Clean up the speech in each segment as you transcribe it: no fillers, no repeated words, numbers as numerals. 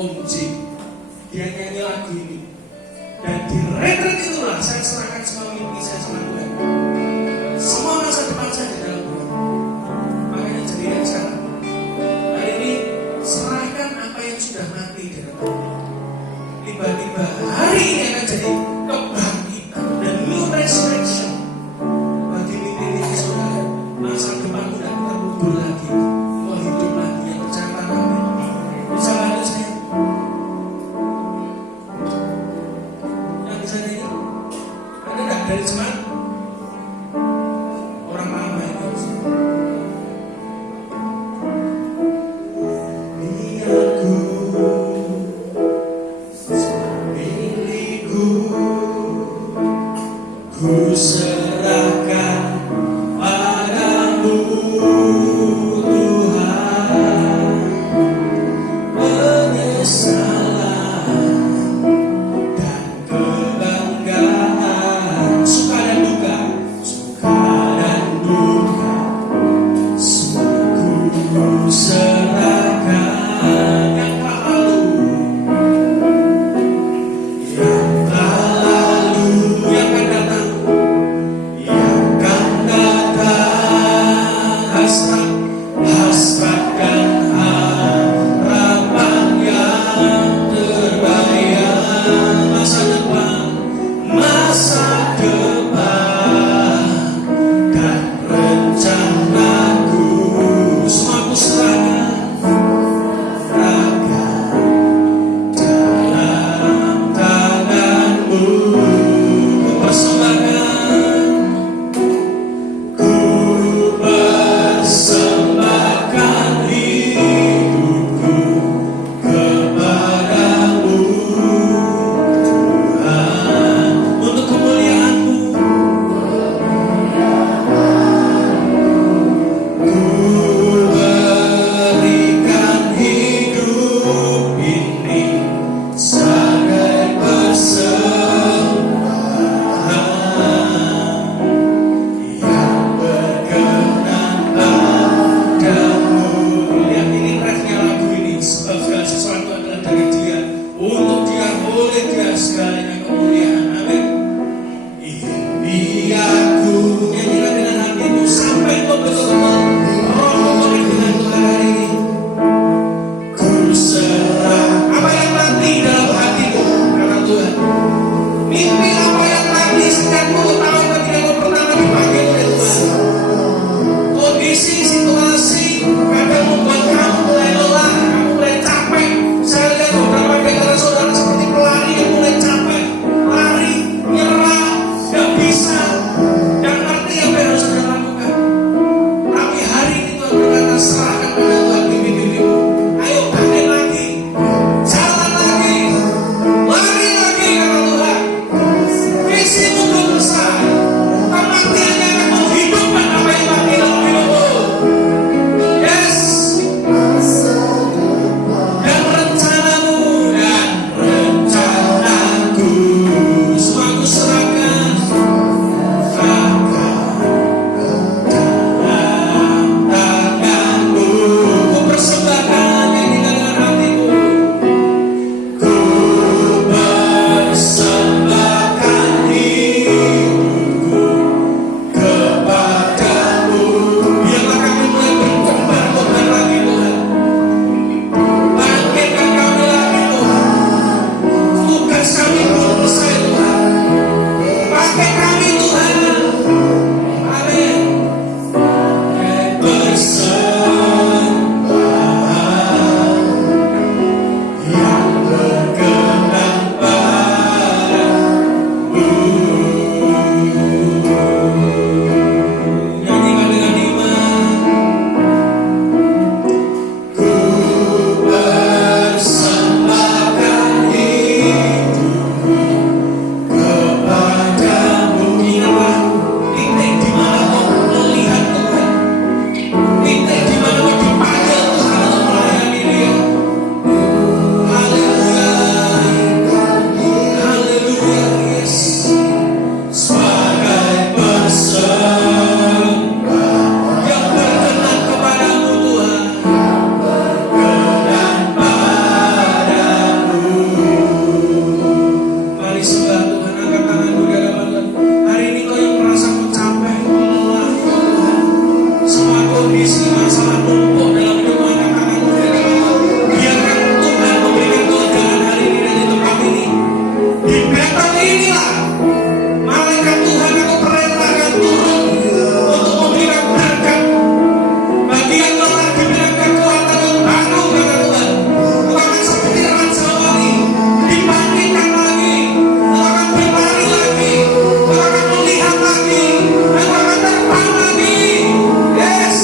Om Jim. Dia nyanyi lagu ini. Dan di retret itulah saya serahkan semua mimpi saya sama Tuhan. Semua masa depan saya di dalam Tuhan. Makanya jadi yang sekarang hari ini serahkan apa yang sudah mati di dalam Tuhan. Tiba-tiba hari ini akan jadi kebangkitan dan new resurrection bagi mimpi-mimpi saudara. Masa depan tidak termundur lagi, mau hidup lagi. Yang percaya amin. Bisa bantu saya? Yang bisa nyanyi? Ada nggak dari jemaat? Orang lama itu ku serahkan padamu Tuhan, penyesalan dan kebanggaan, suka dan duka, semua ku serahkan. Yang telah lalu, yang akan datang, hasratkan harapan yang terbayang. Masa depan dan rencanaku, semua ku serahkan dalam tanganmu. Ku persembahkan, ku persembahkan hidupku kepadamu Tuhan, untuk kemuliaan-Mu. Ku berikan hidup ini sebagai persembahan yang berkenan padamu. Lihat ini refnya lagu ini, sebab segala sesuatu adalah dari Dia, untuk Dia, oleh Dia segalanya kemuliaan. Amin. Ini aku nyanyilah dengan hatimu sampai kau betul-betul rombongan dengan Tuhan hari ini. Ku serah apa yang mati dalam hatimu, kata Tuhan. Mimpi apa yang mati sejak 10 tahun ketika kau pertama dipanggil oleh Tuhan. Kondisi, situasi kadang membuat kamu mulai lelah, kamu mulai capek. Saya lihat beberapa di antara saudara seperti pelari yang mulai capek, lari, nyerah, gak bisa, gak ngerti apa yang harus Anda lakukan. Tapi hari ini Tuhan berkata, serahkan pada Tuhan mimpi-mimpimu. Ayo bangkit lagi, jalan lagi, lari lagi, kata Tuhan. Visimu belum selesai, kematiannya akan menghidupkan apa yang mati dalam hidupmu. Yes. Dan rencanamu dan rencanaku, semua ku serahkan dalam tanganmu. Ku persembahkan ini dengan hatiku. Ku persembahkan hidupku kepadamu. Biarlah kami mulai berkembang Tuhan lagi Tuhan. Bangkitkan kami lagi Tuhan. Tugas kami belum selesai Tuhan. Pakai kami Tuhan. Amin. Persembahan yang berkenan padamu. Nyanyikan dengan iman. Ku persembahkan hidupku kepadamu. Ingatlah titik di mana kau melihat Tuhan, titik kondisi masalah numpuk dalam hidup anak-anakmu ya Tuhan. Biarkan Tuhan memberikan kelengahan hari ini dan di tempat ini. Di Betel inilah malaikat Tuhan aku perintahkan turun untuk memberikan berkat bagi yang lelah, diberikan kekuatan yang baru kata Tuhan. Engkau akan seperti Raja Wali, dibangkitkan lagi, engkau akan berlari lagi, engkau akan melihat lagi, engkau akan terbang lagi. Yes.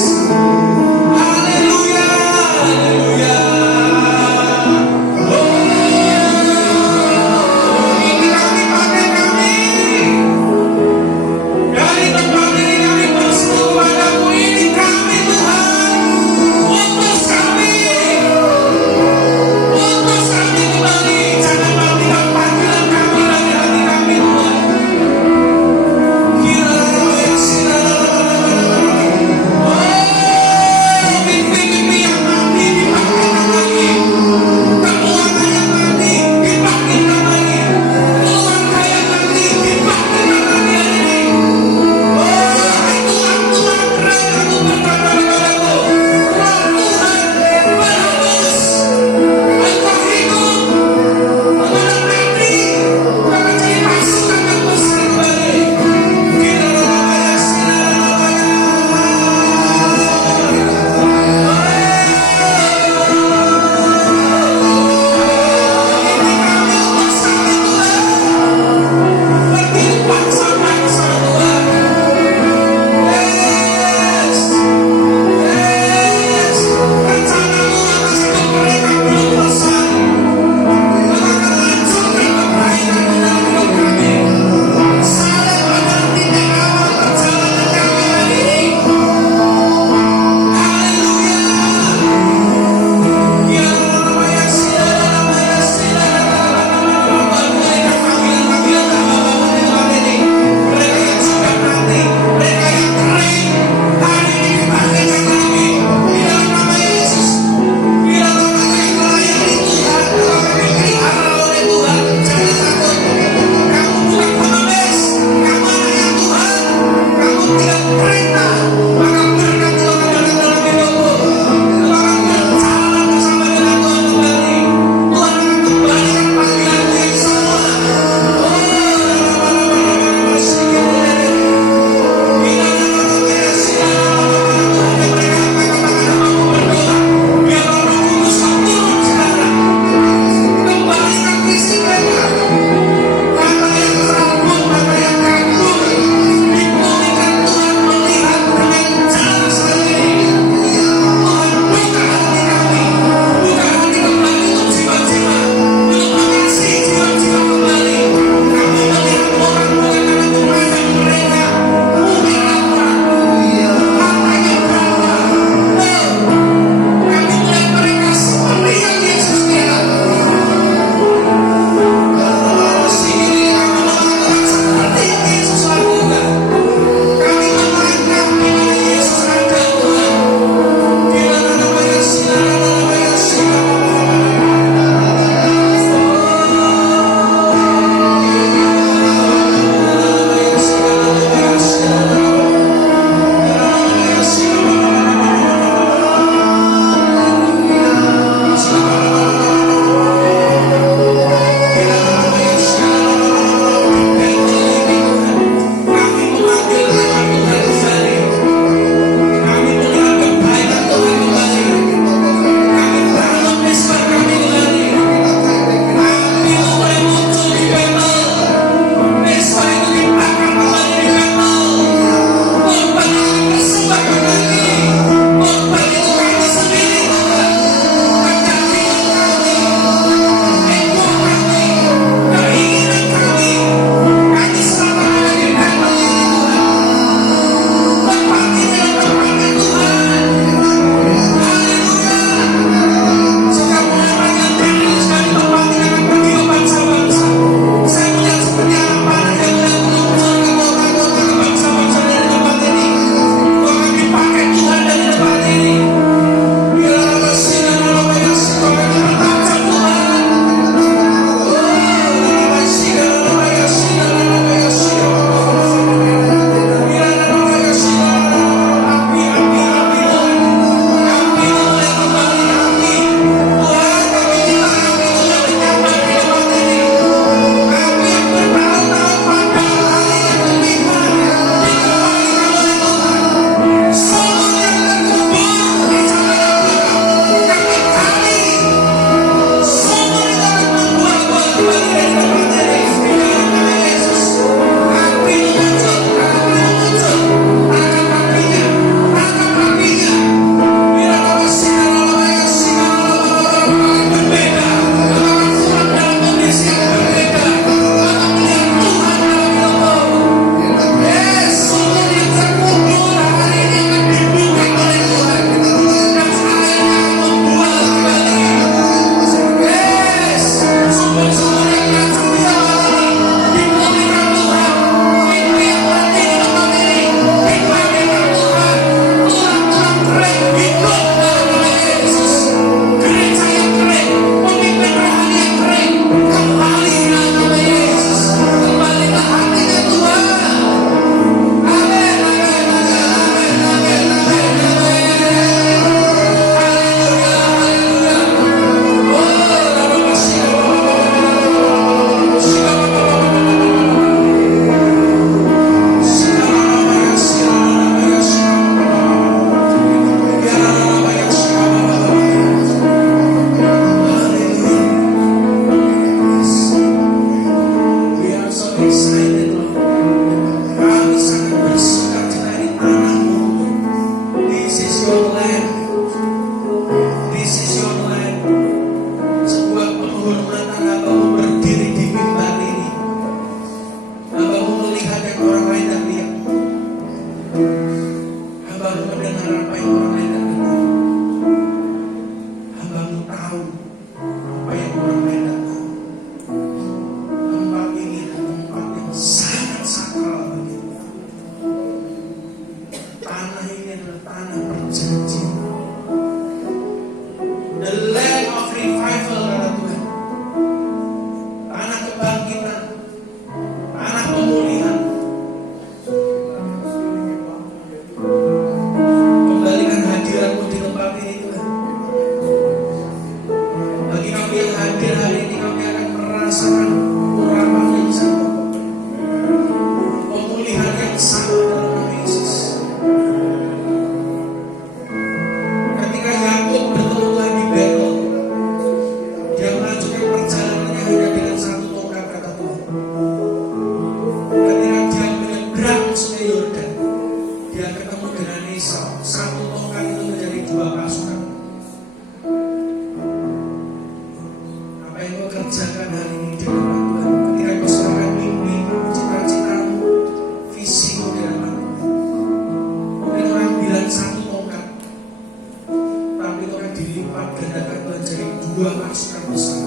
lipat gandakan Tuhan jadi 2 pasukan besar.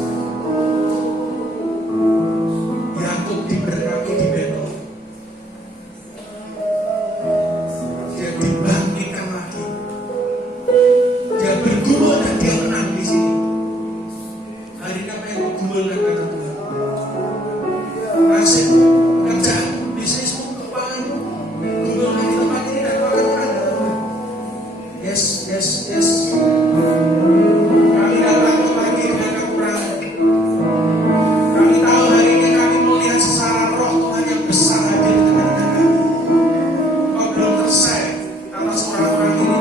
Yakub diberkati di Betel. Dia dibangkitkan lagi. Dia bergumul dan dia menang di sini. Hari ini apa yang mau gumulkan kata Tuhan? Nasib, kerjaan, bisnismu, keuanganmu, gumulkan di tempat ini dan makan kata Tuhan. Yes, yes, yes. Kami datang lagi dengan kekurangan. Kami tahu hari ini kami melihat secara roh Tuhan yang besar hadir di tengah-tengah kami. Kau belum selesai atas orang-orang ini.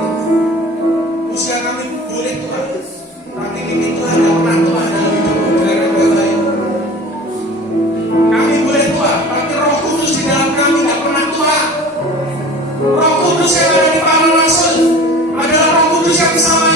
Usia kami boleh Tuhan, tapi ini Tuhan yang pernah Tuhan dalam hidupmu dengan baik. Kami boleh Tuhan, tapi Roh Kudus di dalam kami tidak pernah Tuhan. Roh Kudus yang ada di para rasul adalah Roh Kudus yang sama